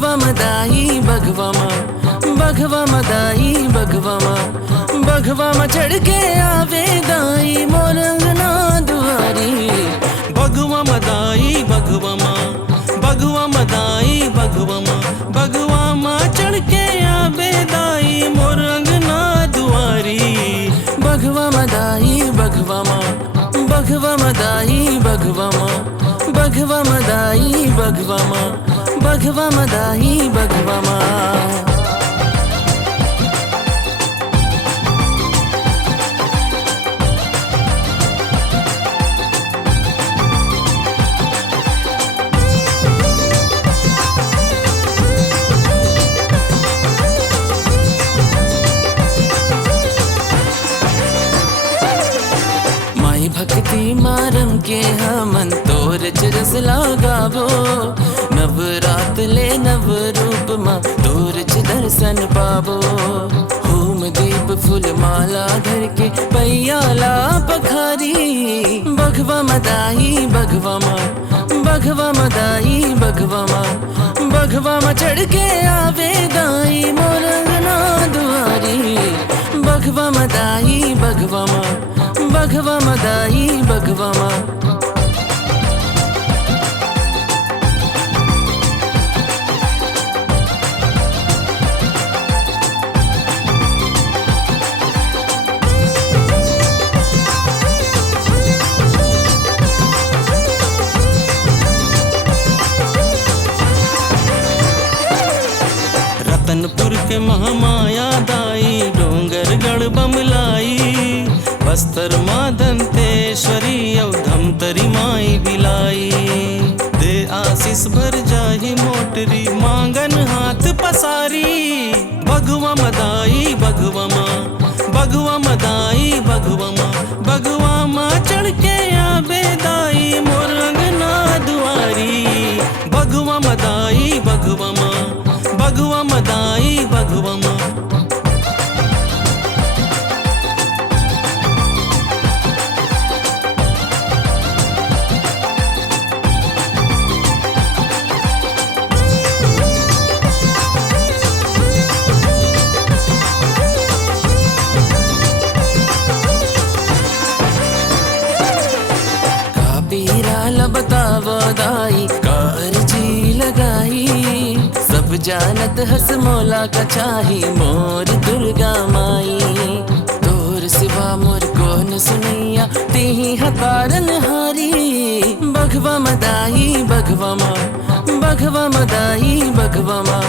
भगवा मदाई भगवा माँ, भगवा मदाई भगवा माँ, भगवा माँ चढ़ के आवे दाई मोरंगना दुआरी। भगवा मदाई भगवा माँ, भगवा मदाई भगवा माँ, भगवा माँ चढ़ के आवे दाई मोरंगना दुआरी। भगवा मदाई भगवा माँ, भगवा मदाई भगवा माँ, भगवा मदाई भगवा माँ, भगवा मदाई भगवा माँ। भक्ति मारम के हमन तोर चरस लगावो, नवरात ले नव रूप माँ तोर दर्शन पावो। होम दीप फूल माला धर के पैयाला पखारी। भगवा मदाई भगवा माँ, भगवा मदाई भगवा माँ, भगवा माँ चढ़ के आवे दाई मोरंगना दुआरी। भगवा मदाई भगवा माँ, भगवा मदाई भगवा माँ। रतनपुर के महामाया दाई, डोंगरगढ़ बमलाई, बस्तर माँ दंतेश्वरी और धमतरी माई बिलाई। दे आशीष भर जाही मोटरी, मांगन हाथ पसारी। भगवा मदाई भगवा माँ, भगवा मदाई भगवा माँ, भगवा माँ चढ़ के आवे दाई मोरंगना दुआरी। भगवा मदाई भगवा माँ, भगवा मदाई भगवा माँ। बतावो दाई कार जी लगाई, सब जानत हस मौला का चाही मोर दुर्गा माई। तोर सिवा मोर कौन सुनिया तेही हतारन हारी। भगवा मदाई भगवा माँ, भगवा मदाई भगवा माँ,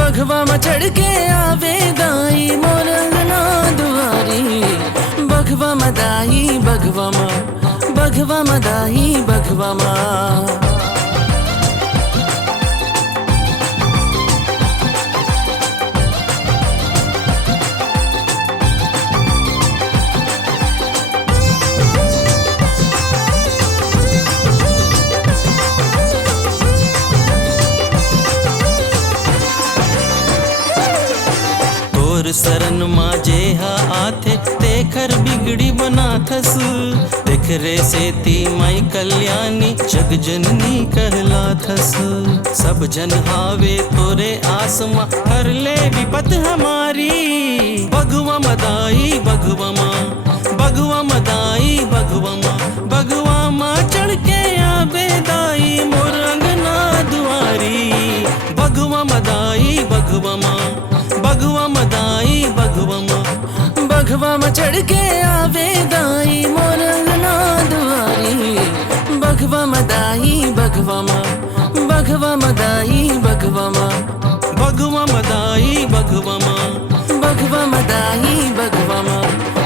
भगवा माँ चढ़ के आवे दाई मोरंगना दुआरी। भगवा मदाई भगवा माँ, भगवा मदाई भगवा माँ। सरन माँ जेहा आथे तेखर बिगड़ी बनाथस। देख रे सेती माई कल्याणी जग जननी कहलाथस। सब जन हावे तोरे आसमा हर ले विपत हमारी। भगवा मदाई भगवा माँ, भगवा मदाई भगवा माँ, भगवा माँ चढ़ के आवे दाई मोरंगना दुआरी। भगवा मदाई भगवा माँ, भगवा मदाई भगवा माँ, भगवा माँ चढ़ के आवे दाई मोरंगना दुआरी। भगवा मदाई भगवा माँ, भगवा मदाई भगवा माँ, भगवा मदाई भगवा माँ, भगवा मदाई भगवा माँ।